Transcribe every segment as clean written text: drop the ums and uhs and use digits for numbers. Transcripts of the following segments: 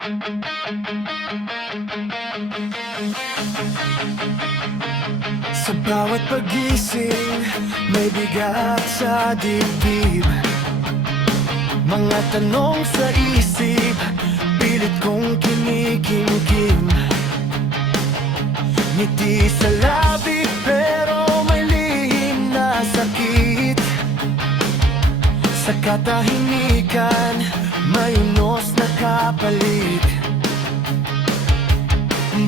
Sa bawat pagising, may bigat sa dibdib. Mga tanong sa isip, pilit kong kinikimkim. Ngiti sa labi pero may lihim na sakit. Sa katahimikan, may unos na kapalit.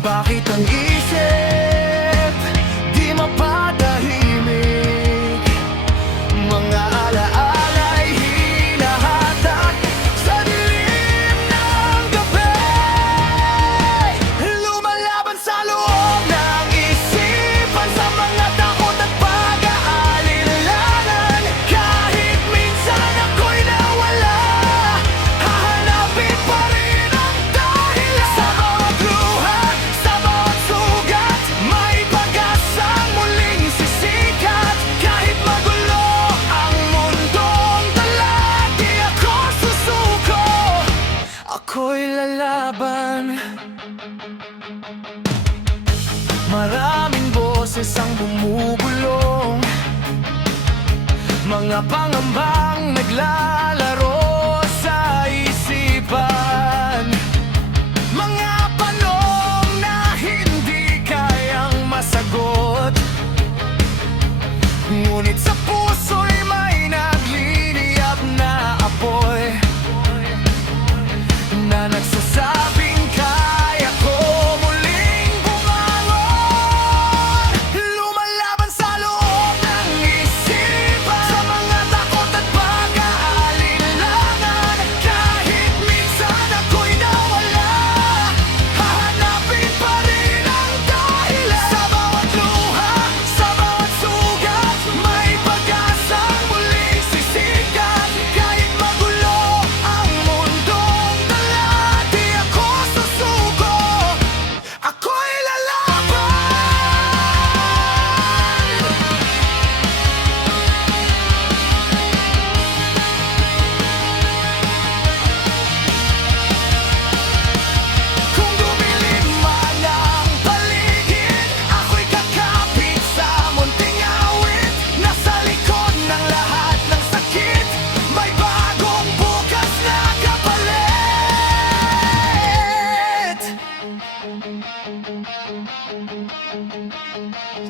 Bakit ang isip di mapadahimik? Mga alaala'y hinahatak sa dilim ng gabi. Lumalaban sa loob ng isipan, sa mga takot at pag-aalinlangan. Kahit minsan ako'y nawala, hahanapin pa rin ang dahilan. Sa bawat luha, sa bawat sugat, may pag-asang muling sisikat. Kahit magulo ang mundong dala, di ako susuko, ako'y lalaban. Maraming boses ang bumubulong, mga pangambang naglalaro sa isipan. Mga tanong na hindi kayang masagot, ngunit sa puso'y may nagliliyab na apoy na nagsasabing kaya ko muling bumangon. Lumalaban sa loob ng isipan, sa mga takot at pag-aalinlangan. Kahit minsan ako'y nawala, hahanapin pa rin ang dahilan. Sa bawat luha, sa bawat sugat, may pag-asang muling sisikat. Kahit magulo ang mundong dala, di ako susuko, ako'y lalaban. Kung dumilim man ang paligid, ako'y kakapit sa munting awit. Nasa likod ng lahat ng sakit, may bagong bukas na kapalit.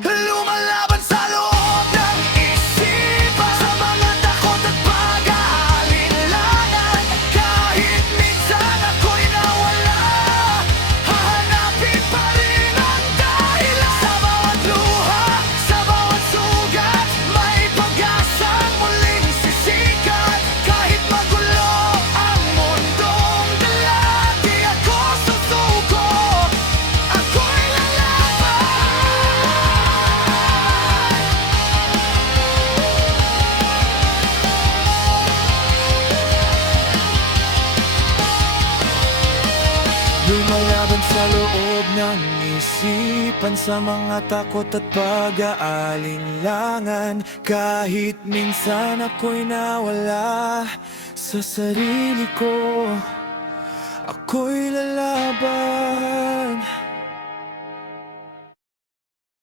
Lumalaban sa loob ng isipan, sa mga takot at pag-aalinlangan. Kahit minsan ako'y nawala, hahanapin pa rin ang dahilan. Sa bawat luha, sa bawat sugat, may pag-asang muling sisikat. Kahit magulo ang mundong dala, di ako susuko, ako'y lalaban. Lumalaban sa loob ng isipan, sa mga takot at pag-aalinlangan. Kahit minsan ako'y nawala sa sarili ko, ako'y lalaban.